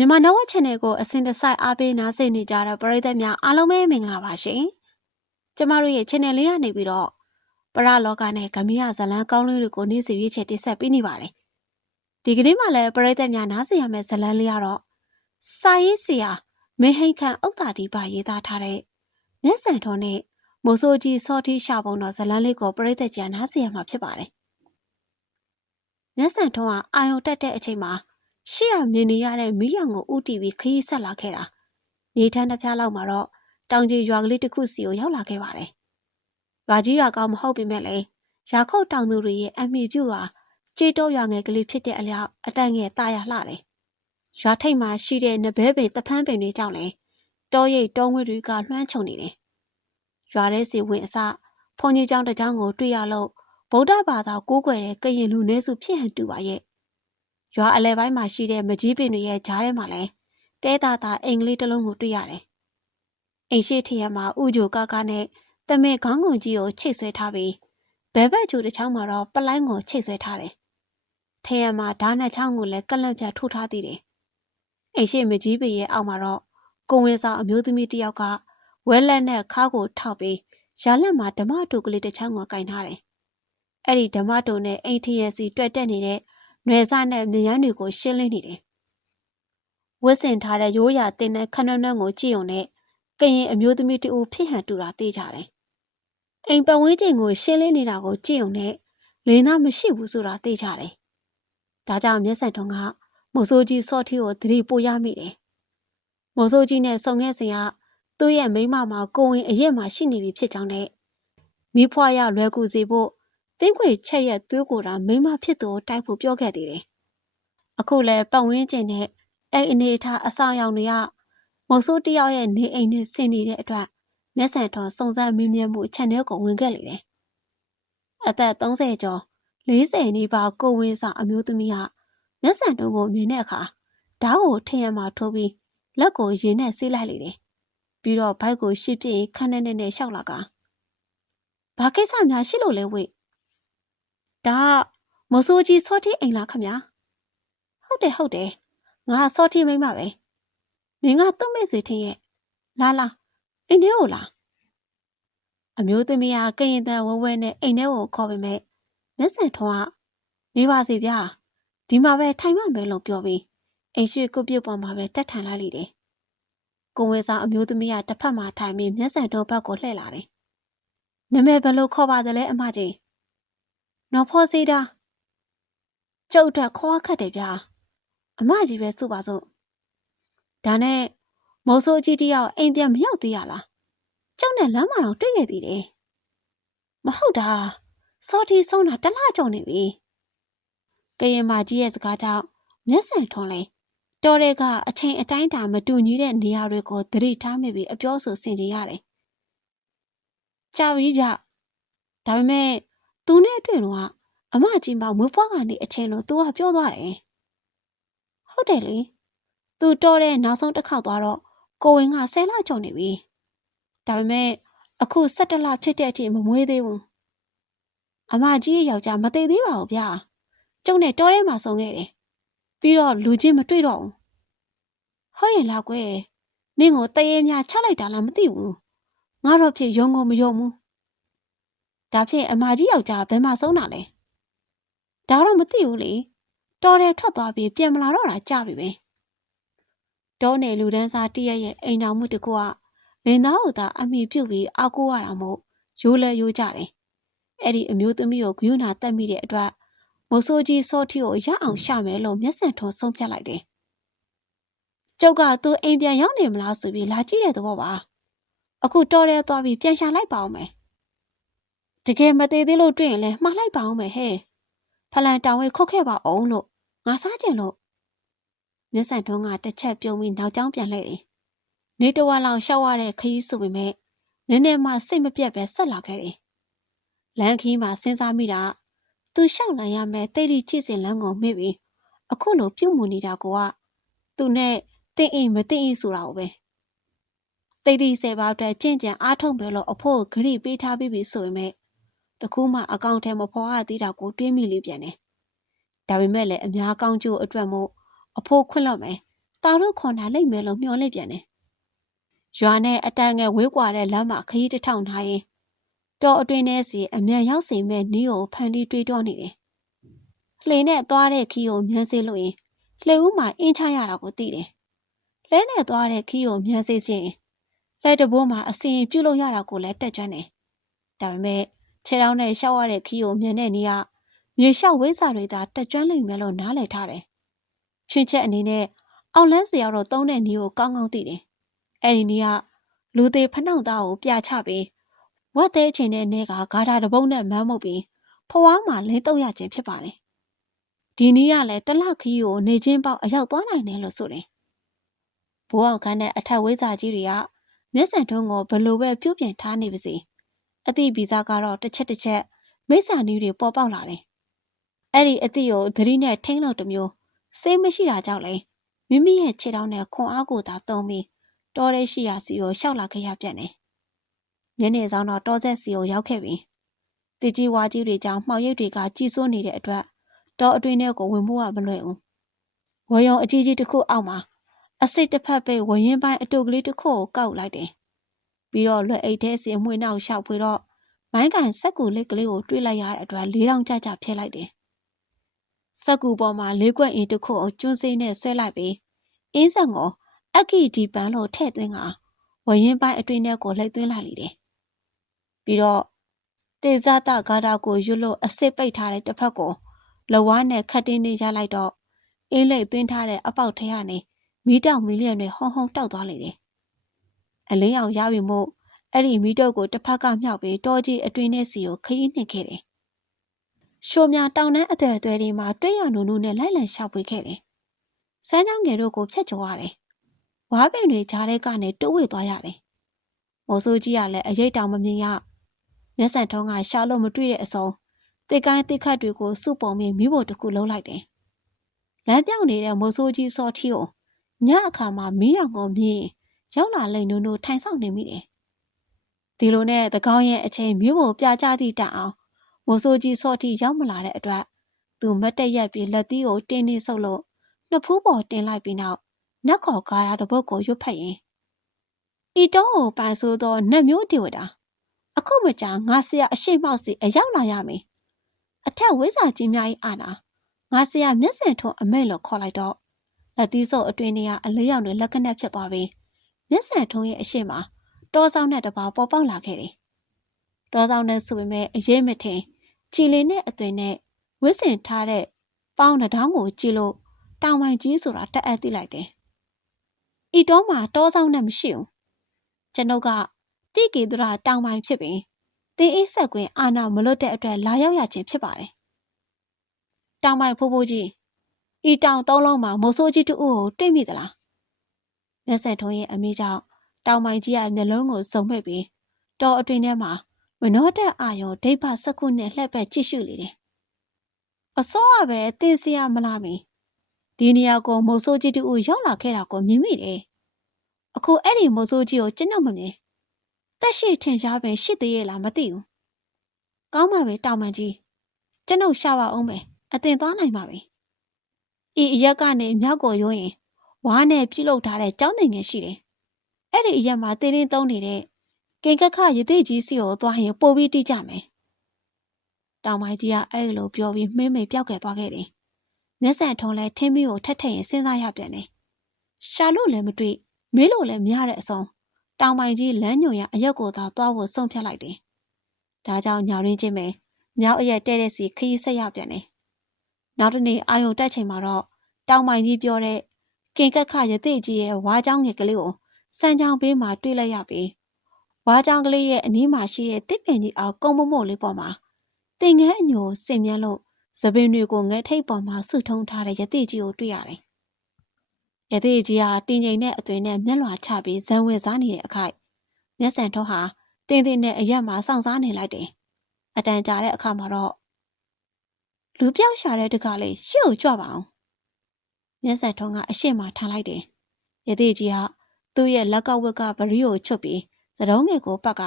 မြန်မာနဝ channel ကိုအစဉ်တစိုက်အားပေးနားဆင်နေကြတဲ့ပရိသတ်များအားလုံးပဲမင်္ဂလာပါရှင်။ကျမတို့ရဲ့ channel လေးကနေပြီးတော့ပရလောကနဲ့ဂမီးရဇလန်းကောင်းလေးတွေကိုနေ့စဉ်ရွေးချယ်တင်ဆက်ပေးနေပါတယ်။ဒီကနေ့မှလည်းပရိသတ်များနားဆင်ရမယ့်ဇလန်းလေးကတော့စာရေးဆရာမင်းဟိန်ခန့်ဥက္တာဒီပါရေးသားထားတဲ့မျက်စံတော်နဲ့မိုးစိုးကြီးစောတိရှာပုံတော်ဇလန်းလေးကိုပရိသတ်ကြနားဆင်ရမှာဖြစ်ပါတယ်။မျက်စံတော်ကအာယုံတက်တဲ့အချိန်မှာ ရှေ့ရမြင်နေရတဲ့မီးရောင်ကိုဥတီပြီးခရီးဆက်လာခဲ့တာနေထန်းတစ်ပြားလောက်မှာတော့တောင်ကြီးရွာကလေးတစ်ခုစီကိုရောက်လာခဲ့ပါတယ်။ရွာကြီးရွာကောင်းမဟုတ်ပေမဲ့လည်းရာခုတ်တောင်သူတွေရဲ့အမိပြုဟာကြေးတော့ရွာငယ်ကလေးဖြစ်တဲ့အလျောက်အတိုင်ငယ်ตาရလှတယ်။ရွာထိပ်မှာရှိတဲ့နဘဲပင်တဖန်းပင်တွေကြောင့်လည်းတောရိပ်တောငွေတွေကလွှမ်းခြုံနေတယ်။ရွာထဲစီဝင်အစဖုန်ကြီးကျောင်းတစ်ကျောင်းကိုတွေ့ရလို့ဗုဒ္ဓဘာသာကိုးကွယ်တဲ့ကရင်လူနည်းစုဖြစ်ဟန်တူပါရဲ့။ ရွာအလဲပိုင်းမှာရှိတဲ့မကြီးပင်တွေရဲ့ကြားထဲမှာလည်းတဲတာတာအင်္ဂလိပ်တစ်လုံးကိုတွေ့ရတယ်။အိမ်ရှိထရမှာဥကြိုကားကားနဲ့တမဲခေါင်းငုံကြီးကိုချိတ်ဆွဲထားပြီးဘဲဘက်ကျူတစ်ချောင်းမှာတော့ပလိုင်းကိုချိတ်ဆွဲထားတယ်။ထရမှာဓာတ်နဲ့ချောင်းကိုလည်းကလန့်ပြထိုးထားသေးတယ်။အိမ်ရှိမကြီးပင်ရဲ့အောက်မှာတော့ကိုဝင်းဆောင်အမျိုးသမီးတစ်ယောက်ကဝဲလက်နဲ့ခါကိုထောက်ပြီးရာလက်မှာဓမ္မတူကလေးတစ်ချောင်းကိုကင်ထားတယ်။အဲ့ဒီဓမ္မတူနဲ့အိမ်ထရစီတွက်တက်နေတဲ့ နွယ်စနဲ့မြရန်တွေကိုရှင်းလင်းနေတယ်။ဝတ်ဆင်ထားတဲ့ရိုးရာတင်တဲ့ခဏနှံ့ကိုကြည့်ုံနဲ့ကရင်အမျိုးသမီးတူဖြစ်ဟန်တူတာသိကြတယ်။အိမ်ပတ်ဝန်းကျင်ကိုရှင်းလင်းနေတာကိုကြည့်ုံနဲ့လင်းသားမရှိဘူးဆိုတာသိကြတယ်။ဒါကြောင့်မျက်စံတုံးကမိုးစိုးကြီးစော့ထီကိုသတိပိုရမိတယ်။မိုးစိုးကြီးနဲ့ဆုံခဲ့စဉ်ကသူ့ရဲ့မိမမှာကိုဝင်အရက်မှာရှိနေပြီဖြစ်ကြောင်းနဲ့မိဖွားရလွယ်ကူစေဖို့ တင်းခွေချက်ရက်သွေးကိုတာမိမဖြစ်သူကိုတိုက်ဖို့ပြောခဲ့သေးတယ်။အခုလည်းပတ်ဝန်းကျင်နဲ့အဲ့အနေထားအဆောင်ရောင်တွေကမုံဆိုးတယောက်ရဲ့နေအိမ်နဲ့ဆင်နေတဲ့အတွက်မျက်စံတော်စုံစမ်းမင်းမြတ်မှု channel ကိုဝင်ခဲ့လေတယ်။အသက်30ကျော်40နီးပါးကိုဝင်းစာအမျိုးသမီးကမျက်စံတော်ကိုမြင်တဲ့အခါဓာတ်ကိုထင်ရမှာထိုးပြီးလက်ကိုရင်နဲ့ဆေးလိုက်လေတယ်။ပြီးတော့ဘိုက်ကိုရှစ်ပြည့်ခန်းနဲ့နဲ့နဲ့ရှောက်လာကဘာကိစ္စများရှိလို့လဲဝိတ် ဒါမဆိုးကြီးစောတိအိမ်လားခမဟုတ်တယ်ဟုတ်တယ်ငါစောတိမိမပဲနင်ကသူ့မိတ်ဆွေထင်ရဲ့လာလာအိမ်ထဲကိုလာအမျိုးသမီးကကရင်တန်ဝဲဝဲနဲ့အိမ်ထဲကိုခေါ်ပေမဲ့မျက်စံထွန်းကနေပါစီဗျာဒီမှာပဲထိုင်မှမယ်လို့ပြောပြီးအိမ်ရှိကုတ်ပြုတ်ပေါ်မှာပဲတက်ထန်လိုက်လိမ့်တယ်ကိုဝဲစားအမျိုးသမီးကတစ်ဖက်မှာထိုင်ပြီးမျက်စံတော်ဘက်ကိုလှည့်လာတယ်နမဲဘယ်လိုခေါ်ပါသလဲအမကြီး နော်ဖောစီတာကျုပ်အတွက်ခေါ်ခတ်တယ်ဗျာအမကြီးပဲစုပါစို့ဒါနဲ့မိုးဆိုးကြီးတယောက်အိမ်ပြန်မရောက်သေးရလားကျုပ်နဲ့လမ်းမတော်တွေ့ခဲ့သေးတယ်မဟုတ်တာစော်တီဆုံးတာတလားကြော်နေပြီကရင်မကြီးရဲ့စကားကြောင့်မျက်စံထွန်းလဲတော်တဲ့ကအချိန်အတိုင်းတာမတူညီတဲ့နေရာတွေကိုသတိထားမိပြီးအပြောဆိုဆင်ခြင်ရတယ်ကြာပြီဗျဒါပေမဲ့ သူနဲ့အတွေ့တော့အမကြီးမမွေးဖွားကနေအချိန်လုံးသူကပြောသွားတယ်ဟုတ်တယ်လေသူတော်တဲ့နောက်ဆုံးတစ်ခေါက်သွားတော့ကိုဝင်ကဆယ်လကျော်နေပြီဒါပေမဲ့အခု၁၇လဖြစ်တဲ့အထိမမွေးသေးဘူးအမကြီးရဲ့ယောက်ျားမသေးသေးပါဘူးဗျာကျုံနဲ့တော်ထဲမှာဆုံခဲ့တယ်ပြီးတော့လူချင်းမတွေ့တော့ဘူးဟုတ်ရဲ့လားကွယ်နင့်ကိုတရေများချလိုက်တာလားမသိဘူးငါတော့ဖြစ်ယုံကိုမယုံဘူး ဒါဖြင့်အမကြီးယောက်ျားဘယ်မှာဆုံးတာလဲဒါတော့မသိဘူးလေတော်တယ်ထွက်သွားပြီးပြန်မလာတော့တာကြပြီပဲတောနယ်လူဒန်းစားတရက်ရဲ့အိမ်တော်မှုတကူကလင်သားကိုသာအမိပြုတ်ပြီးအောက်ကိုရတာမို့ရိုးလဲရိုးကြတယ်အဲ့ဒီအမျိုးသမီးကိုဂယုဏတက်မိတဲ့အတွက်မိုးဆိုးကြီးစောထီကိုရအောင်ရှာမယ်လို့မျက်စံထွန်းဆုံးဖြတ်လိုက်တယ်ကျုပ်ကသူအိမ်ပြန်ရောက်နေမလားဆိုပြီးလာကြည့်တဲ့သဘောပါအခုတော်ရဲသွားပြီးပြန်ရှာလိုက်ပါအောင်မယ် တကယ်မသေးသေးလို့တွေ့ရင်လည်းမှားလိုက်ပါအောင်မယ်ဟဲ့ဖလန်တောင်ဝဲခုတ်ခဲ့ပါအောင်လို့ငါစားကြင်လို့မျက်စံထုံးကတစ်ချက်ပြုံးပြီးနောက်ကျောင်းပြန်လှည့်တယ်နေတဝါလောက်ရှောက်ရတဲ့ခရီးဆိုပေမဲ့နည်းနည်းမှစိတ်မပြတ်ပဲဆက်လာခဲ့တယ်လမ်းခီးမှာစဉ်းစားမိတာသူရှောက်နိုင်ရမယ်တိတ်တိချစ်စင်လမ်းကိုမေ့ပြီးအခုလိုပြုတ်မှုနေတာကသူနဲ့တင်းအိမ်မတင်းအိမ်ဆိုတာကိုပဲတိတ်တိဆယ်ပါအတွက်ကြင့်ကြံအားထုတ်ပဲလို့အဖို့ဂရိပေးထားပြီးပြီဆိုပေမဲ့ တခုမှအကောင့်ထဲမဖော်ရသေးတာကိုတွေးမိလေးပြန်တယ်။ဒါပေမဲ့လည်းအများကောင်းကျိုးအတွက်မို့အဖို့ခွင့်လွတ်မယ်တာတို့ခေါ်နိုင်လိမ့်မယ်လို့မျှော်လင့်ပြန်တယ်။ရွာနဲ့အတန်ငယ်ဝေးကွာတဲ့လမ်းမှာခရီးတစ်ထောင်ထားရင်တော်အတွင်းထဲစီအမြန်ရောက်စေမဲ့နီးကိုဖန်တီးတွေးတောနေတယ်။လှေနဲ့သွားတဲ့ခီးကိုမြန်စေလို့ရင်လှေဦးမှာအင်းချရတာကိုသိတယ်။လဲနဲ့သွားတဲ့ခီးကိုမြန်စေခြင်းလက်တဘိုးမှာအစင်ပြုတ်လို့ရတာကိုလည်းတက်ကြွတယ်။ဒါပေမဲ့ ခြေထောက်နဲ့ရှောက်ရတဲ့ခီးကိုမြန်တဲ့နေရမြေလျှောက်ဝိဇ္ဇာတွေသာတက်ကြွလိမ့်မယ်လို့နားလည်ထားတယ်။ချွင်းချက်အနေနဲ့အောင်လန်းစရာတော့သုံးတဲ့နီးကိုကောင်းကောင်းသိတယ်။အဲ့ဒီနီးကလူသေးဖနှောက်သားကိုပြချပြီးဝတ်သေးချင်တဲ့နေ့ကဂါထာတပုတ်နဲ့မမ်းမုတ်ပြီးဖွားမှလင်းတော့ရခြင်းဖြစ်ပါတယ်။ဒီနီးကလည်းတလခီးကိုနေချင်းပေါက်အရောက်သွားနိုင်တယ်လို့ဆိုတယ်။ဘိုးအောင်ခန်းနဲ့အထက်ဝိဇ္ဇာကြီးတွေကမျက်စံထုံးကိုဘလို့ပဲပြုတ်ပြင်ထားနေပါစေ။ အတိဗီဇကတော့တစ်ချက်တစ်ချက်မိစ္ဆာနီးတွေပေါ်ပေါက်လာတယ်။အဲ့ဒီအတိကိုသတိနဲ့ထိန်းလို့တမျိုးစိတ်မရှိတာကြောင့်လေမိမိရဲ့ခြေထောက်နဲ့ခွန်အားကိုသာသုံးပြီးတောထဲရှိရာစီကိုရှောက်လာခဲ့ရပြန်တယ်။ညနေဆောင်တော့တောဆက်စီကိုရောက်ခဲ့ပြီ။တကြီးဝါကြီးတွေကြောင့်မှောက်ရိပ်တွေကကြီးစိုးနေတဲ့အတွက်တောအတွင်းထဲကိုဝင်ဖို့ကမလွယ်ဘူး။ဝရုံအကြီးကြီးတစ်ခုအောက်မှာအစိတ်တစ်ဖက်ပဲဝရင်ပိုင်းအတုတ်ကလေးတစ်ခုကိုကောက်လိုက်တယ်။ ပြီးတော့လွယ်အိတ်ထဲစီအမွှေနောက်ရှောက်ဖွေတော့မိုင်းကန်စက်ကူလေးကလေးကိုတွေးလိုက်ရတဲ့အတွက်လေးတောင်ကြကြဖျက်လိုက်တယ်။စက်ကူပေါ်မှာလေးကွက်အင်းတစ်ခုကိုကျွန်းစိနဲ့ဆွဲလိုက်ပြီးအင်းဆန်ကိုအကီဒီပန်လို့ထည့်သွင်းကဝရင်ပိုင်းအတွင်းထဲကိုလှည့်သွင်းလိုက်လေတယ်။ပြီးတော့တေဇာတဂါတာကိုရွတ်လို့အစ်စ်ပိတ်ထားတဲ့တစ်ဖက်ကိုလဝါးနဲ့ခတ်တင်းနေရလိုက်တော့အင်းလိတ်သွင်းထားတဲ့အပေါက်ထဲကနေမီးတောက်မီလျံတွေဟုံဟုံတောက်သွားလေတယ်။ အလင်းအောင်ရပြီမို့အဲ့ဒီမီးတုပ်ကိုတစ်ဖက်ကမြောက်ပြီးတောကြီးအတွင်းထဲစီကိုခရီးနှင်ခဲ့တယ်။ရှိုးများတောင်တန်းအသွဲအသွဲတွေမှာတွေ့ရနုံနုနဲ့လိုက်လံရှောက်ပွေခဲ့တယ်။စမ်းချောင်းငယ်တို့ကိုဖျက်ချော်ရတယ်။ဝါးပင်တွေကြားထဲကနေတိုးဝေသွားရတယ်။မော်ဆိုးကြီးကလည်းအရေးတောင်မမြင်ရ။မျက်စံထုံးကရှာလို့မတွေ့တဲ့အစုံတစ်ကိုင်းတစ်ခတ်တွေကိုစုပုံပြီးမိဖို့တစ်ခုလုံးလိုက်တယ်။လမ်းပြောင်းနေတဲ့မိုးဆိုးကြီးစော်ထီကိုညအခါမှာမီးရောင်ကိုမြင် ရောက်လာလိမ့်နုံနုထိုင်ဆောင်နေမိတယ်။ဒီလိုနဲ့တကောင်းရဲ့အချိန်မြို့ပေါ်ပြကြသည့်တအောင်မိုးဆိုးကြီးစော်ထီရောက်မလာတဲ့အတွက်သူမတ်တက်ရက်ပြီးလက်သီးကိုတင်းတင်းဆုပ်လို့နှစ်ဖူးပေါ်တင်လိုက်ပြီးနောက်နက်ခေါ်ကားတာတပုတ်ကိုရွတ်ဖက်ရင်ဤတော့ကိုပိုင်ဆိုးသောနတ်မျိုးတေဝတာအခုမကြာငါဆရာအရှိမောက်စီအရောက်လာရမယ်အထက်ဝိဇ္ဇာကြီးများ၏အာနာငါဆရာမျက်စင်ထုံအမိတ်လို့ခေါ်လိုက်တော့လက်သီးစုပ်အတွင်းထဲကအလေးရောင်တွေလက်ကနက်ဖြစ်သွားပြီး မျက်စင်ထုံရဲ့အရှိမတောဆောင်နဲ့တပါပေါ်ပေါက်လာခဲ့တယ်တောဆောင်နဲ့ဆိုပေမဲ့အရေးမထင်ချီလီနဲ့အသွင်နဲ့ဝစ်စင်ထားတဲ့ပေါင်းနှထောင်းကိုကြည့်လို့တောင်ပိုင်ကြီးဆိုတာတက်အပ်သိလိုက်တယ်။ဤတော့မှတောဆောင်နဲ့မရှိဘူး။ကျွန်ုပ်ကတိကေသူရတောင်ပိုင်ဖြစ်ပြီးတင်းအိဆက်ကွင်းအာနာမလွတ်တဲ့အတွက်လာရောက်ရခြင်းဖြစ်ပါတယ်။တောင်ပိုင်ဖိုးဖိုးကြီးဤတောင်သုံးလုံးမှာမဆိုးကြီးတူကိုတွေ့မိသလား။ မျက်စက်ထုံးရဲ့အမိကြောင့်တောင်ပိုင်ကြီးရဲ့မျက်လုံးကိုစုံမဲ့ပြီးတော်အတွင်ထဲမှာမနောတက်အာယုံဒိဗ္ဗစက္ခုနဲ့လှည့်ပတ်ကြည့်ရှုလေတယ်။အစောကပဲတင်စရာမလားမီဒီနေရာကိုမိုးဆိုးကြီးတူရောက်လာခဲ့တာကိုမြင်မိတယ်။အခုအဲ့ဒီမိုးဆိုးကြီးကိုကျွန်တော်မမြင်တက်ရှိထင်ရှားပင်ရှိသေးရဲ့လားမသိဘူး။ကောင်းပါပဲတောင်မန်ကြီးကျွန်ုပ်ရှာပါအောင်မယ်အတင်သွားနိုင်ပါပြီ။ဤအရက်ကနေမြောက်ကိုရိုးရင် ဝါးနဲ့ပြုတ်လုထားတဲ့ကြောင်းတင်ငယ်ရှိတယ်။အဲ့ဒီအရက်မှာတင်းတင်းသုံးနေတဲ့ကင်ကခရသေးကြီးစီကိုသွားရင်ပို့ပြီးတိကြမယ်။တောင်မိုင်ကြီးကအဲ့လိုပြောပြီးမှင်းမေပြောက်ခဲ့သွားခဲ့တယ်။မျက်စံထုံးလဲထင်းမီကိုထက်ထက်ရင်စဉ်းစားရပြန်တယ်။ရှာလို့လည်းမတွေ့မေးလို့လည်းမရတဲ့အစုံတောင်ပိုင်ကြီးလမ်းညွန်ရအရက်ကိုသာသွားဖို့ဆုံးဖြတ်လိုက်တယ်။ဒါကြောင့်ညောင်ရင်းချင်းပဲမြောက်အရက်တဲ့တဲ့စီခရီးဆက်ရပြန်တယ်။နောက်တနေ့အာယုံတက်ချိန်မှာတော့တောင်ပိုင်ကြီးပြောတဲ့ ကင်ကက်ခရတိကြီးရဲ့ဝါးချောင်းငယ်ကလေးကိုစံချောင်းဘေးမှာတွေ့လိုက်ရပြီးဝါးချောင်းကလေးရဲ့အနီးမှာရှိတဲ့တစ်ပင်ကြီးအောင်ကုန်းမမို့လေးပေါ်မှာတင်ငန်းအညိုစင်မြန်းလို့သပင်တွေကိုငဲထိတ်ပေါ်မှာဆုထုံထားတဲ့ယတိကြီးကိုတွေ့ရတယ်ရသေးကြီးဟာတင်းငိမ်တဲ့အသွင်နဲ့မျက်လွှာချပြီးဇံဝင်စားနေတဲ့အခိုက်မျက်စံထုံးဟာတင်းတင်းနဲ့အရက်မှာစောင့်စားနေလိုက်တယ်အတန်ကြာတဲ့အခါမှာတော့လူပြောက်ရှာတဲ့တကလေးရှေ့ကိုကြွပါအောင် မျက်စံထုံးကအရှိမထန်လိုက်တယ်ရသေးကြီးဟာသူ့ရဲ့လက်ကဝက်ကပရီကိုချွတ်ပြီးသတုံးငယ်ကိုပတ်က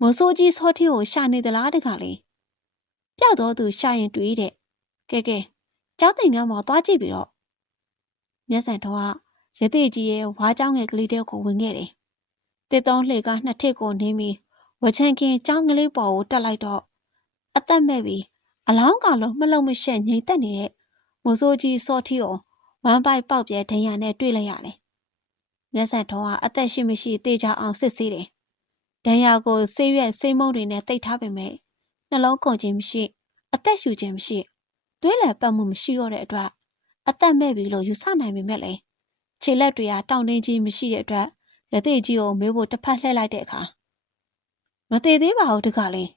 မဆိုးကြီးစောထီကိုရှာနေသလားတကလေးပြောက်တော့သူရှာရင်တွေးတဲ့ကဲကဲကျောင်းတင်ကမ်းမှာသွားကြည့်ပြီးတော့မျက်စံတော်ကရတိကြီးရဲ့ဝါးကြောင်းငယ်ကလေးတယောက်ကိုဝင်ခဲ့တယ်။တစ်သုံးလှေကနှစ်ထစ်ကိုနင်းပြီးဝချန်ကင်ကြောင်းကလေးပေါ်ကိုတက်လိုက်တော့အသက်မဲ့ပြီးအလောင်းကလုံးမလုံးမရှက်ငြိမ်သက်နေတဲ့ မိုးစိုးကြီးစော့ထီကိုဝမ်းပိုက်ပေါက်ပြဲဒဏ်ရာနဲ့တွေ့လိုက်ရတယ်။မျက်စံတော်ကအသက်ရှိမရှိတေချာအောင်စစ်ဆေးတယ်။ဒဏ်ရာကိုဆေးရွက်ဆေးမုံတွေနဲ့တိတ်ထားပေမဲ့နှလုံးကုန်ခြင်းမရှိအသက်ရှူခြင်းမရှိသွေးလည်ပတ်မှုမရှိတော့တဲ့အတွက်အသက်မဲ့ပြီလို့ယူဆနိုင်ပေမဲ့လေခြေလက်တွေကတောင့်တင်းကြီးမရှိတဲ့အတွက်ရသေးကြီးကိုမေးဖို့တစ်ဖက်လှည့်လိုက်တဲ့အခါမသေးသေးပါဘူးတခါလေး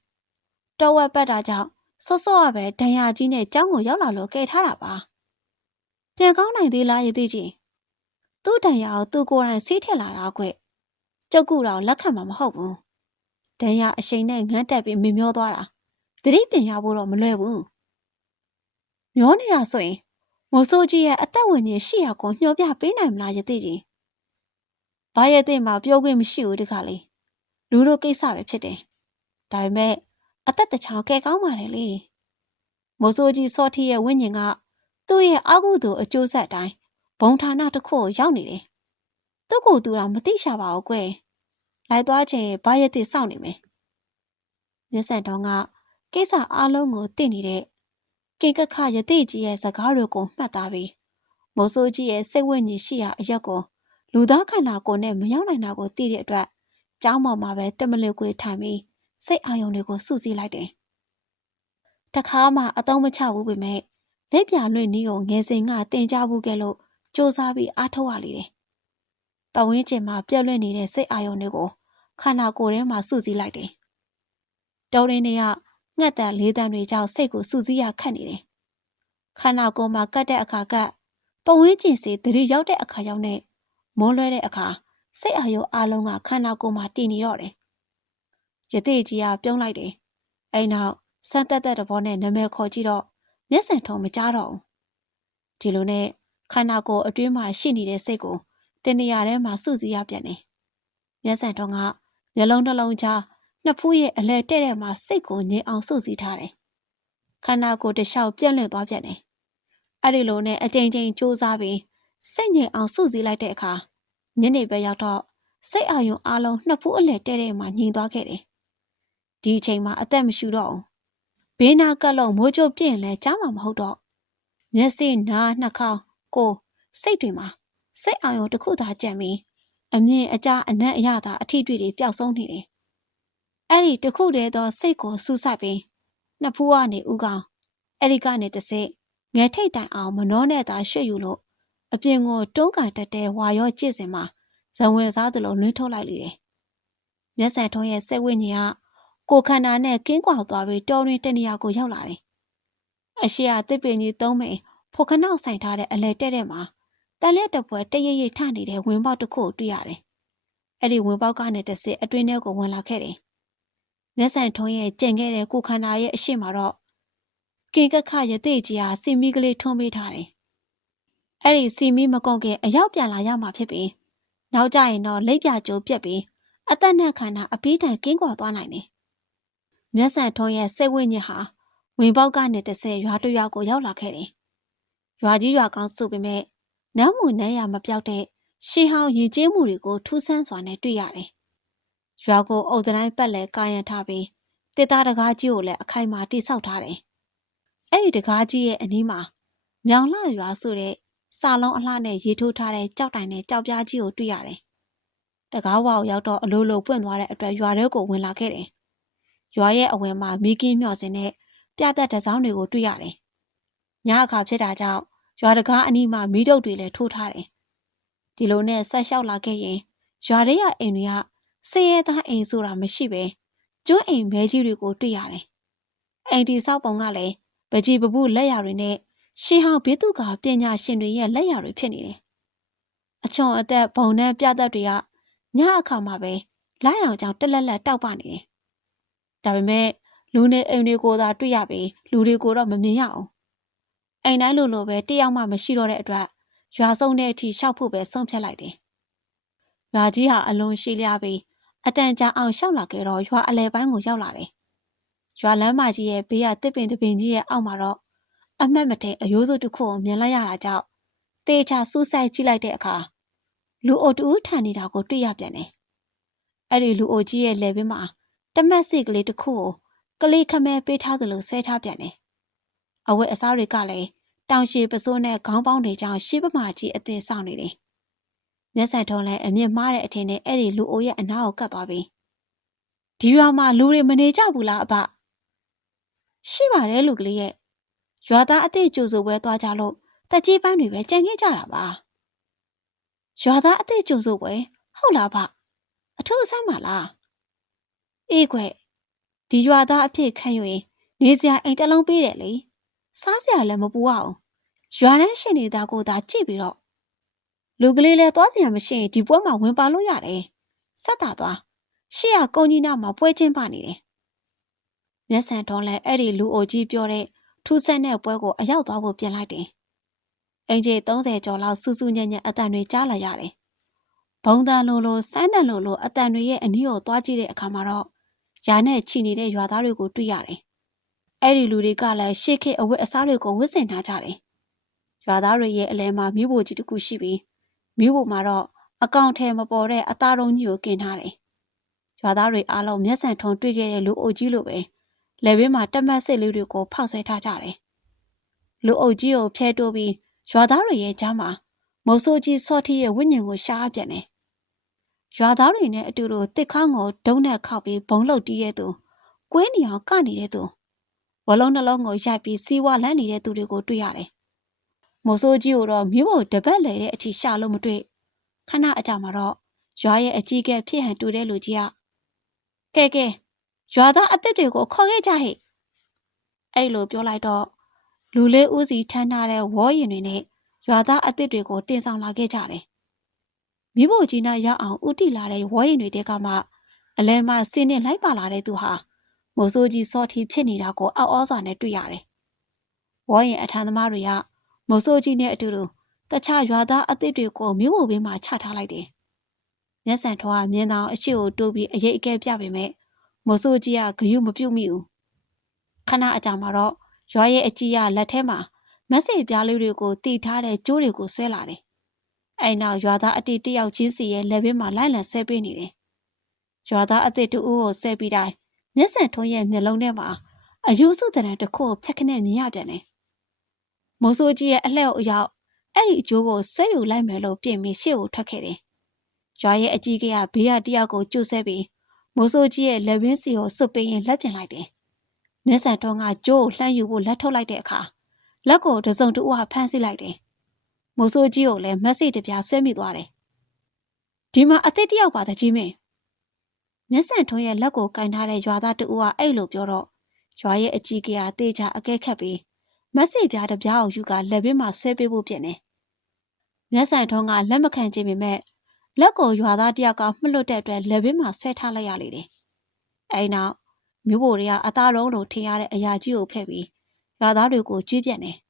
တော်ဝက်ပတ်တာကြောင့် စောစောကပဲဒဏ်ရာကြီးနဲ့ကြောင်းကိုရောက်လာလို့ကဲထားတာပါပြန်ကောင်းနိုင်သေးလားရသေးကြီးသူ့ဒဏ်ရာကိုသူကိုယ်တိုင်စီးထက်လာတာကွကျုပ်ကူတော့လက်ခံမှာမဟုတ်ဘူးဒဏ်ရာအရှိန်နဲ့ငန်းတက်ပြီးမင်မျောသွားတာတတိပင်ရဖို့တော့မလွယ်ဘူးမျောနေတာဆိုရင်မိုးဆိုးကြီးရဲ့အသက်ဝင်ခြင်းရှိရကိုညှောပြပေးနိုင်မလားယသိကြီး။ဘာရဲ့တဲ့မှာပြောခွင့်မရှိဘူးတခါလေ။လူတို့ကိစ္စပဲဖြစ်တယ်။ဒါပေမဲ့ အသက်တချောင်ကဲကောင်းပါတယ်လေ။မိုးဆိုးကြီးစောထီရဲ့ဝိညာဉ်ကသူ့ရဲ့အာဟုသူအကျိုးဆက်တိုင်းဘုံဌာနတစ်ခုကိုရောက်နေတယ်။သူ့ကိုယ်သူတော့မသိရှာပါဘူးကွယ်။လိုက်သွားချိန်ဘာရဲ့တဲ့စောင့်နေမယ်။မျက်စံတော်ကကိစ္စအလုံးကိုသိနေတဲ့ကေကခယတိကြီးရဲ့စကားတွေကိုမှတ်သားပြီးမိုးဆိုးကြီးရဲ့စိတ်ဝိညာဉ်ရှိရာအရက်ကိုလူသားခန္ဓာကိုယ်နဲ့မရောက်နိုင်တာကိုသိတဲ့အတွက်ကျောင်းပေါ်မှာပဲတမလကွေထိုင်ပြီး စိတ်အာရုံတွေကိုစုစည်းလိုက်တယ်။တခါမှအတော့မချဘူးပေမဲ့လက်ပြလွင့်နီးကိုငယ်စဉ်ကတင်ကြဘူးခဲ့လို့စ조사ပြီးအားထုတ်ရလေတယ်။ပဝင်းကျင်မှာပြက်လွင့်နေတဲ့စိတ်အာရုံတွေကိုခန္ဓာကိုယ်ထဲမှာစုစည်းလိုက်တယ်။တော်ရင်းတွေကငှက်တန်လေးတန်တွေကြောင့်စိတ်ကိုစူးစီးရခက်နေတယ်။ခန္ဓာကိုယ်မှာကတ်တဲ့အခါကပဝင်းကျင်စီတတိရောက်တဲ့အခါရောက်နဲ့မောလွဲတဲ့အခါစိတ်အာရုံအလုံးကခန္ဓာကိုယ်မှာတည်နေတော့တယ်။ ယတိကြီးကပြုံးလိုက်တယ်။အဲ့နောက်စမ်းတက်တဲ့တဘောနဲ့နာမည်ခေါ်ကြည့်တော့မျက်စံထုံမကြားတော့ဘူး။ဒီလိုနဲ့ခန္ဓာကိုယ်အတွင်းမှာရှိနေတဲ့စိတ်ကိုတနေရာထဲမှာစုစည်းရပြန်တယ်။မျက်စံထုံကမျက်လုံးတစ်လုံးကြားနှစ်ဖူးရဲ့အလဲတဲ့တဲ့မှာစိတ်ကိုငြိမ်အောင်စုစည်းထားတယ်။ခန္ဓာကိုယ်တလျှောက်ပြန့်လွင့်သွားပြန်တယ်။အဲ့ဒီလိုနဲ့အကြိမ်ကြိမ်စူးစမ်းပြီးစိတ်ငြိမ်အောင်စုစည်းလိုက်တဲ့အခါညနေပဲရောက်တော့စိတ်အာရုံအလုံးနှစ်ဖူးအလဲတဲ့တဲ့မှာငြိမ်သွားခဲ့တယ်။ ဒီအချိန်မှာအသက်မရှူတော့ဘူး။ဘေးနာကပ်လို့မိုးကြိုးပြင်းလဲကြားမှာမဟုတ်တော့မျက်စိနားနှာခေါင်းကိုယ်စိတ်တွေမှာစိတ်အာရုံတစ်ခုသာကြံပြီးအမြင်အကြားအနက်အရသာအထီးတွေပျောက်ဆုံးနေတယ်။အဲ့ဒီတခုတည်းသောစိတ်ကိုစူးစိုက်ပြီးနှစ်ဖူးကနေဥကောင်အဲ့ဒီကနေတစိငဲထိတ်တိုင်အောင်မနှောနဲ့သာရွှေ့ယူလို့အပြင်ကိုတုံးကန်တက်တဲ့ဝါရောကြည့်စင်မှာဇဝင်စားသလိုလွှင်းထုတ်လိုက်လေတယ်။မျက်စံထုံးရဲ့စိတ်ဝိညာဉ်က ကိုခန္ဓာနဲ့ကင်းကွာသွားပြီးတောရင်းတနေရာကိုရောက်လာတယ်။အရှိအသစ်ပင်ကြီးသုံးမိန်ဖို့ခနောက်ဆိုင်ထားတဲ့အလဲတဲ့တဲ့မှာတန်လက်တပွဲတရရိပ်ထနေတဲ့ဝင်ပေါက်တစ်ခုကိုတွေ့ရတယ်။အဲ့ဒီဝင်ပေါက်ကနေတစစ်အတွင်းထဲကိုဝင်လာခဲ့တယ်မျက်စံထုံးရဲ့ကျင်ခဲ့တဲ့ကိုခန္ဓာရဲ့အရှိမတော့ကင်ကခရတိကြီးဟာစီမီကလေးထုံးပေးထားတယ်။အဲ့ဒီစီမီမကုန်ခင်အရောက်ပြန်လာရမှာဖြစ်ပြီးနောက်ကြရင်တော့လက်ပြကျိုးပြက်ပြီးအသက်နဲ့ခန္ဓာအပီးတန်ကင်းကွာသွားနိုင်တယ်။ မျက်စံထုံးရဲ့စိတ်ဝိညာဉ်ဟာဝင်ပေါက်ကနေတဆဲရွာတရွာကိုရောက်လာခဲ့တယ်။ရွာကြီးရွာကောင်းစုပေမဲ့နမ်းမှုနမ်းရမပြောက်တဲ့ရှေးဟောင်းရည်ကျင်းမှုတွေကိုထူးဆန်းစွာနဲ့တွေ့ရတယ်ရွာကိုအုပ်တိုင်းပတ်လဲကာယံထားပြီးတစ်သားတကားကြီးကိုလည်းအခိုင်အမာတိဆောက်ထားတယ်။အဲ့ဒီတကားကြီးရဲ့အနီးမှာမြောင်လှရွာဆိုတဲ့စာလုံးအလှနဲ့ရေးထိုးထားတဲ့ကြောက်တိုင်နဲ့ကြောက်ပြားကြီးကိုတွေ့ရတယ်။တကားဝါကိုရောက်တော့အလိုလိုပွင့်သွားတဲ့အတွက်ရွာထဲကိုဝင်လာခဲ့တယ်။ ရွာရဲ့အဝင်မှာမိကင်းမျှော်စင်နဲ့ပြသက်တစောင်းတွေကိုတွေ့ရတယ်။ညအခါဖြစ်တာကြောင့်ရွာတကားအနီးမှာမိတုပ်တွေလည်းထိုးထားတယ်။ဒီလိုနဲ့ဆက်လျှောက်လာခဲ့ရင်ရွာထဲကအိမ်တွေကစင်ရဲသားအိမ်ဆိုတာမရှိပဲကျွန်းအိမ်မဲကြီးတွေကိုတွေ့ရတယ်။အိမ်ဒီဆောက်ပုံကလည်းပကြီးပပုလက်ရာတွေနဲ့ရှေးဟောင်းဘေးသူကပညာရှင်တွေရဲ့လက်ရာတွေဖြစ်နေတယ်။အချွန်အသက်ဘုံနဲ့ပြသက်တွေကညအခါမှာပဲလိုက်အောင်ကြောင်တက်လက်လက်တောက်ပနေတယ်။ ဒါပေမဲ့လူနေအိမ်တွေကိုသာတွေ့ရပြီးလူတွေကိုတော့မမြင်ရအောင်။အိမ်တိုင်းလိုလိုပဲတယောက်မှမရှိတော့တဲ့အတွက်ရွာဆုံးတဲ့အထိရှောက်ဖို့ပဲဆုံးဖြတ်လိုက်တယ်။ရွာကြီးဟာအလွန်ရှိလျားပြီးအတန်ကြာအောင်ရှောက်လာခဲ့တော့ရွာအလဲပိုင်းကိုရောက်လာတယ်။ရွာလမ်းမကြီးရဲ့ဘေးကတစ်ပင်တစ်ပင်ကြီးရဲ့အောက်မှာတော့အမှတ်မထင်အယိုးစုတစ်ခုကိုမြင်လိုက်ရတာကြောင့်တေချာစူးစိုက်ကြည့်လိုက်တဲ့အခါလူအိုတူထန်နေတာကိုတွေ့ရပြန်တယ်။အဲ့ဒီလူအိုကြီးရဲ့လက်ဘင်းမှာ တမက်စစ်ကလေးတစ်ခုကိုကလေးခမဲပေးထားသလိုဆွဲထားပြန်တယ်။အဝတ်အစားတွေကလည်းတောင်ရှိပစိုးနဲ့ခေါင်းပေါင်းတွေကြောင့်ရှေးပမာကြီးအသင်ဆောင်နေတယ်။မျက်စံထုံးလည်းအမြင့်မားတဲ့အထင်နဲ့အဲ့ဒီလူအိုရဲ့အနားကိုကပ်သွားပြီ။ဒီရွာမှာလူတွေမနေကြဘူးလားအဖ။ရှိပါတယ်လူကလေးရဲ့ရွာသားအသိကြိုဆိုပွဲသွားကြလို့တက်ကြီးပန်းတွေပဲကြံခဲ့ကြတာပါ။ရွာသားအသိကြိုဆိုပွဲဟုတ်လားဖ။အထူးအဆန်းပါလား။ အေးခွဲ့ဒီရွာသားအဖြစ်ခံယူရင်နေစရာအိမ်တစ်လုံးပေးတယ်လေ။စားစရာလည်းမပူအောင်။ရွာတန်းရှင်နေတာကိုသာကြည့်ပြီးတော့လူကလေးလည်းသွားစရာမရှိရင်ဒီပွဲမှာဝင်ပါလို့ရတယ်။ဆက်တာသွားရှေ့ကကုန်းကြီးနားမှာပွဲချင်းပါနေတယ်။မျက်စံထုံးလည်းအဲ့ဒီလူအိုကြီးပြောတဲ့ထူးဆန်းတဲ့ပွဲကိုအရောက်သွားဖို့ပြင်လိုက်တယ်။အင်ဂျီ30ကျော်လောက်စူးစူးညံ့ညံ့အတန်တွေကြားလာရတယ်။ဘုံတန်လိုလိုစိုင်းတန်လိုလိုအတန်တွေရဲ့အနည်းကိုသွားကြည့်တဲ့အခါမှာတော့ ရာနဲ့ချီနေတဲ့ရွာသားတွေကိုတွေ့ရတယ်။အဲ့ဒီလူတွေကလည်းရှေ့ခေတ်အဝတ်အစားတွေကိုဝတ်ဆင်ထားကြတယ်။ရွာသားတွေရဲ့အလဲမှာမြို့ပေါ်ကြီးတစ်ခုရှိပြီးမြို့ပေါ်မှာတော့အကောင့်ထဲမပေါ်တဲ့အသားတုံးကြီးကိုกินထားတယ်။ရွာသားတွေအားလုံးမျက်စံထုံတွေ့ခဲ့တဲ့လူအိုကြီးလိုပဲလက်ဘေးမှာတက်မတ်စစ်လေးတွေကိုဖောက်ဆွဲထားကြတယ်။လူအုပ်ကြီးကိုဖျဲတိုးပြီးရွာသားတွေရဲ့ကြားမှာမုတ်ဆိုးကြီးဆော့ထီရဲ့ဝိညာဉ်ကိုရှားပြန်တယ်။ ရွာသားတွေနဲ့အတူတူတစ်ခေါင်းကိုဒုံနဲ့ခောက်ပြီးဘုံလုတ်တီးရဲ့သူကွင်းနေအောင်ကနေတဲ့သူဝလုံးနှလုံးကိုရိုက်ပြီးစီးဝါလန်းနေတဲ့သူတွေကိုတွေ့ရတယ်။မုတ်ဆိုးကြီးကိုတော့မြို့ပေါ်တပတ်လေတဲ့အထိရှာလို့မတွေ့ခဏအကြာမှာတော့ရွာရဲ့အကြီးကဲဖြစ်ဟန်တူတဲ့လူကြီးကကဲကဲရွာသားအစ်စ်တွေကိုခေါ်ခဲ့ကြဟဲ့အဲ့လိုပြောလိုက်တော့လူလေးဦးစီထမ်းထားတဲ့ဝေါ်ရင်တွေနဲ့ရွာသားအစ်စ်တွေကိုတင်ဆောင်လာခဲ့ကြတယ် မိဖို့ကြီးနာရောက်အောင်ဥတီလာတဲ့ဝေါ်ရင်တွေတဲကမှအလဲမစင်းနဲ့လိုက်ပါလာတဲ့သူဟာမိုးစိုးကြီးစောထီဖြစ်နေတာကိုအောက်ဩစွာနဲ့တွေ့ရတယ်ဝေါ်ရင်အထံသမားတွေကမိုးစိုးကြီးနဲ့အတူတူတခြားရွာသားအစ်စ်တွေကိုမြို့ပေါ်ဘေးမှာချထားလိုက်တယ်မျက်စံထွားမြင်းတောင်အရှိကိုတိုးပြီးအရေးအကဲပြပေမဲ့မိုးစိုးကြီးကဂယုမပြုတ်မိဘူးခဏအကြာမှာတော့ရွာရဲ့အကြီးကလက်ထဲမှာမက်ဆေ့ပြားလေးတွေကိုတီထားတဲ့ကျိုးတွေကိုဆွဲလာတယ် အဲနောက်ရွာသားအတိတယောက်ချင်းစီရဲ့လက်ဘေးမှာလိုက်လံဆွဲပေးနေတယ်ရွာသားအသစ်တူဦးကိုဆွဲပြီးတိုင်းမျက်စံထုံးရဲ့မျက်လုံးထဲမှာအယူစုတရံတစ်ခုဖြတ်ခနဲ့မြင်ရပြန်တယ်မိုးစိုးကြီးရဲ့အလှဲ့အရောက်အဲ့ဒီအကျိုးကိုဆွဲယူလိုက်မယ်လို့ပြင်ပြီးရှေ့ကိုထွက်ခဲ့တယ်ရွာရဲ့အကြီးကဘေးကတယောက်ကိုကျုပ်ဆဲပြီးမိုးစိုးကြီးရဲ့လက်ဝင်းစီကိုစွတ်ပေးရင်လက်ပြင်လိုက်တယ်။မျက်စံတုံးကကျိုးကိုလှမ်းယူဖို့လက်ထုတ်လိုက်တဲ့အခါလက်ကိုတစုံတူဟာဖမ်းဆီးလိုက်တယ်။ မိုးစိုးကြီးကိုလည်းမက်ဆေ့တပြားဆွဲမိသွားတယ်။ဒီမှာအသက်တယောက်ပါတကြီးမင်းမျက်စံထုံးရဲ့လက်ကိုကင်ထားတဲ့ရွာသားတူကအဲ့လိုပြောတော့ရွာရဲ့အကြီးကရာတေချာအကဲခတ်ပြီးမက်ဆေ့ပြားတစ်ပြားကိုယူကလက်ဘေးမှာဆွဲပေးဖို့ပြင်တယ်။မျက်စံထုံးကလက်မခံချင်ပေမဲ့လက်ကိုရွာသားတယောက်ကမှလွတ်တဲ့အတွက်လက်ဘေးမှာဆွဲထားလိုက်ရလေတယ်။အဲဒီနောက်မြို့ပေါ်တွေကအသားလုံးလိုထင်ရတဲ့အရာကြီးကိုဖဲ့ပြီးရွာသားတွေကိုကြွေးပြက်နေ။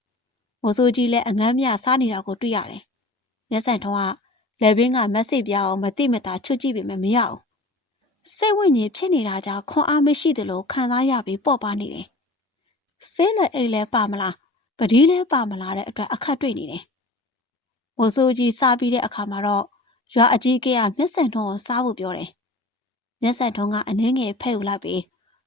မိုးစိုးကြီးလည်းအငမ်းမြစားနေတာကိုတွေ့ရတယ်။မျက်စံထုံးကလက်ဘင်းကမက်ဆေ့ပြားအောင်မတိမတာချွတ်ကြည့်ပေမဲ့မရဘူး။စိတ်ဝိညာဉ်ဖြစ်နေတာကြောင့်ခွန်အားမရှိသလိုခံစားရပြီးပေါ့ပါနေတယ်။ဆေးလွယ်အိတ်လဲပါမလားပဒီလဲပါမလားတဲ့အတွက်အခက်တွေ့နေတယ်။မိုးစိုးကြီးစားပြီးတဲ့အခါမှာတော့ရွာအကြီးကဲကမျက်စံထုံးကိုစားဖို့ပြောတယ်။မျက်စံထုံးကအနှင်းငယ်ဖဲ့ယူလိုက်ပြီး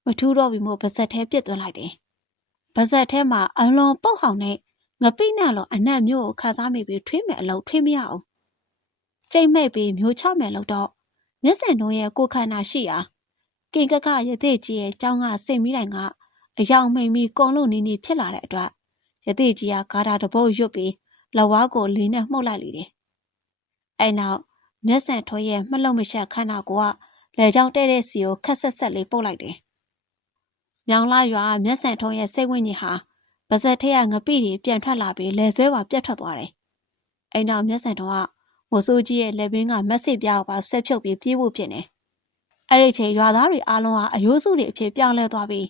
မထူးတော့ပြီမို့ပါဇက်ထဲပြစ်သွင်းလိုက်တယ်။ပါဇက်ထဲမှာအလွန်ပုတ်ဟောင်နဲ့ ငပိနဲ့လောအနက်မျိုးကိုခါစားမိပြီးထွေးမယ်အလုပ်ထွေးမရအောင်ကျိတ်မိတ်ပြီးမျိုးချမယ်လို့တော့မျက်စံတို့ရဲ့ကိုခန္ဓာရှိရာကင်ကကရသေးကြီးရဲ့ကြောင်းကစိတ်မိတိုင်းကအယောင်မိန်ပြီးကုံလို့နီးနီးဖြစ်လာတဲ့အတွက်ရသေးကြီးကဂါတာတပုတ်ရွတ်ပြီးလဝါကိုလေးနဲ့မှုတ်လိုက်လေတယ်အဲနောက်မျက်စံထွေးရဲ့မလုံမရှက်ခန္ဓာကိုကလေကြောင်းတဲ့တဲ့စီကိုခက်ဆက်ဆက်လေးပုတ်လိုက်တယ်။မြောင်လာရွာမျက်စံထုံးရဲ့စိတ်ဝိညာဉ်ဟာ ပါဇက်ထက်ကငပိတွေပြန်ထွက်လာပြီးလေဆွဲပါပြတ်ထွက်သွားတယ်။အဲနောက်မျက်စံထုံးကမိုးစိုးကြီးရဲ့လက်ဘင်းကမက်ဆေ့ပြားပါဆွဲဖြုတ်ပြီးပြေးဖို့ဖြစ်နေ။အဲ့ဒီချိန်ရွာသားတွေအားလုံးဟာအယိုးစုတွေအဖြစ်ပြောင်းလဲသွားပြီး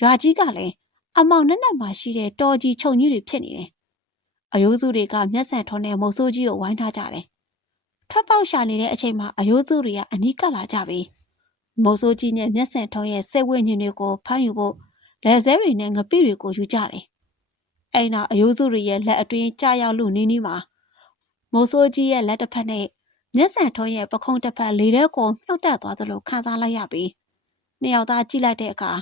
ရွာကြီးကလည်းအမောင်နဲ့နဲ့မှရှိတဲ့တော်ကြီးခြုံကြီးတွေဖြစ်နေတယ်။အယိုးစုတွေကမျက်စံထုံးနဲ့မိုးစိုးကြီးကိုဝိုင်းထားကြတယ်ထွက်ပေါက်ရှာနေတဲ့အချိန်မှာအယိုးစုတွေကအနီးကပ်လာကြပြီမိုးစိုးကြီးနဲ့မျက်စံထုံးရဲ့စိတ်ဝိညာဉ်တွေကိုဖမ်းယူဖို့လက်စဲတွေနဲ့ငပိတွေကိုယူကြတယ် အဲ့နောက်အယိုးစုတွေရဲ့လက်အတွင်းကြာရောက်လို့နီးနီးမှာမိုးဆိုးကြီးရဲ့လက်တစ်ဖက်နဲ့မျက်စံထုံးရဲ့ပခုံးတစ်ဖက်လေထဲကိုမြှောက်တက်သွားသလိုခံစားလိုက်ရပြီးနှစ်ယောက်သားကြည့်လိုက်တဲ့အခါ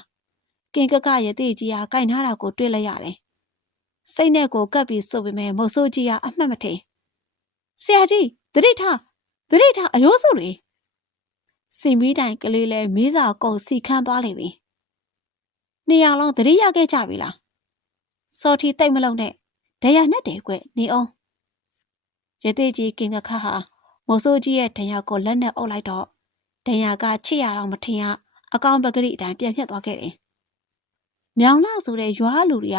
ကင်ကကရသေးကြီးဟာကြိုင်ထားတာကိုတွေ့လိုက်ရတယ်။စိတ်နဲ့ကိုကပ်ပြီးဆိုပေမဲ့မိုးဆိုးကြီးကအမှတ်မထင်။ဆရာကြီးတတိထားတတိထားအယိုးစုတွေစီမီတိုင်ကလေးလဲမီးစာကုံစီခန်းသွားလိမ့်ပြီ။နှစ်ယောက်လုံးတတိရခဲ့ကြပြီလား။ စော်ထီတိတ်မလုံးနဲ့ဒရနဲ့တယ်ကွနေအောင်ရသေးကြီးကင်ကခါဟာမိုးဆိုးကြီးရဲ့ဒဏ်ရာကိုလက်နဲ့အုပ်လိုက်တော့ဒဏ်ရာကချစ်ရတော့မထင်ရအကောင်ပကတိအတိုင်းပြန်ပြတ်သွားခဲ့တယ်။မြောင်လာဆိုတဲ့ရွာလူတွေက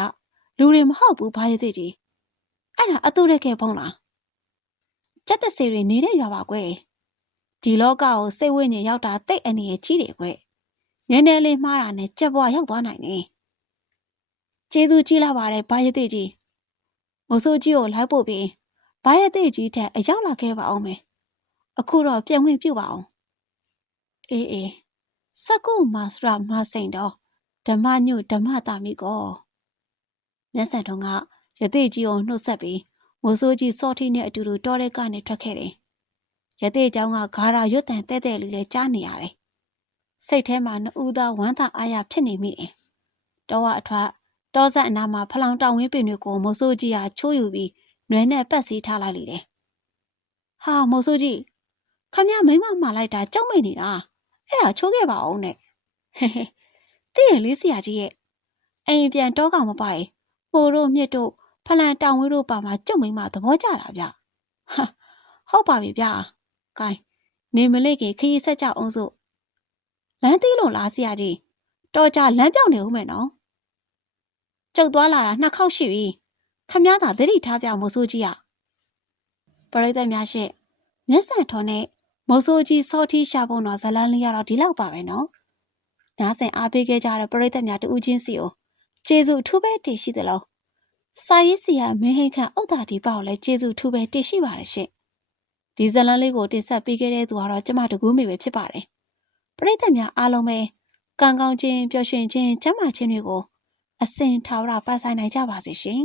လူတွေမဟုတ်ဘူးဘာရသေးကြီး။အဲ့ဒါအတူတဲ့ခဲ့ဖုံးလား။ကြက်သက်စီတွေနေတဲ့ရွာပါကွယ်။ဒီလောကကိုစိတ်ဝိညာဉ်ရောက်တာတိတ်အနေရကြီးတယ်ကွယ်။နည်းနည်းလေးမှားတာနဲ့ကြက်ဘွားရောက်သွားနိုင်တယ်။ ကျေးဇူးကြီးလာပါတယ်ဘာရသေးကြီး။မိုးဆိုးကြီးကိုလိုက်ဖို့ပြီးဘာရသေးကြီးထက်အရောက်လာခဲ့ပါအောင်မယ်။အခုတော့ပြန်ဝင်ပြုတ်ပါအောင်။အေးအေးစကုမာစရာမစိန်တော့ဓမ္မညုဓမ္မတာမိကောမျက်စံထုံးကရသေးကြီးကိုနှုတ်ဆက်ပြီးမိုးဆိုးကြီးစော့ထီနဲ့အတူတူတောထဲကနေထွက်ခဲ့တယ်။ရသေးเจ้าကဂါရာရွတ်တန်တဲ့တဲ့လေးလေးကြားနေရတယ်။စိတ်ထဲမှာနှူးသားဝမ်းသာအားရဖြစ်နေမိတယ်။တောဝအထွတ် တောဆက်အနားမှာဖလောင်တောင်ဝင်းပင်တွေကိုမိုးဆိုးကြီးဟာချိုးယူပြီးနွယ်နဲ့ပတ်စည်းထားလိုက်လေတယ်။ဟာမိုးဆိုးကြီးခမရမိမမှားလိုက်တာကြောက်မိနေတာအဲ့ဒါချိုးခဲ့ပါအောင်နဲ့ဟဲဟဲသိရလေးဆရာကြီးရဲ့အိမ်ပြန်တော့ကောင်မပိုင်ပိုတို့မြစ်တို့ဖလန်တောင်ဝဲတို့ပါမှာကျုံမိမသဘောကျတာဗျဟာဟုတ်ပါပြီဗျာဂိုင်းနေမလေးခင်ခရီးဆက်ကြအောင်စို့လမ်းသေးလို့လားဆရာကြီးတော်ကြလမ်းပြောင်းနေဦးမယ်နော် ကျုပ်သွားလာတာနှစ်ခေါက်ရှိပြီခမည်းသာသတိထားပြမို့ဆိုကြီးอ่ะပရိသတ်များရှင့်မျက်စံထော်နဲ့မိုးဆိုးကြီးစောထီးရှာပုံတော့ဇလန်းလေးရတော့ဒီလောက်ပါပဲနော်နားဆင်အားပေးခဲ့ကြတဲ့ပရိသတ်များတူးချင်းစီကိုကျေးဇူးအထူးပဲတင်ရှိသလားစာရေးဆရာမင်းဟိန်ခန့်ဥဒ္ဒါဒီပေါ့လည်းကျေးဇူးအထူးပဲတင်ရှိပါတယ်ရှင့်ဒီဇလန်းလေးကိုတင်ဆက်ပေးခဲ့တဲ့သူကတော့ကျမတကူးမိပဲဖြစ်ပါတယ်ပရိသတ်များအားလုံးပဲကံကောင်းခြင်းပျော်ရွှင်ခြင်းကျမ်းမာခြင်းတွေကို အစဉ်ထာဝရပါဆိုင်နိုင်ကြပါစေရှင်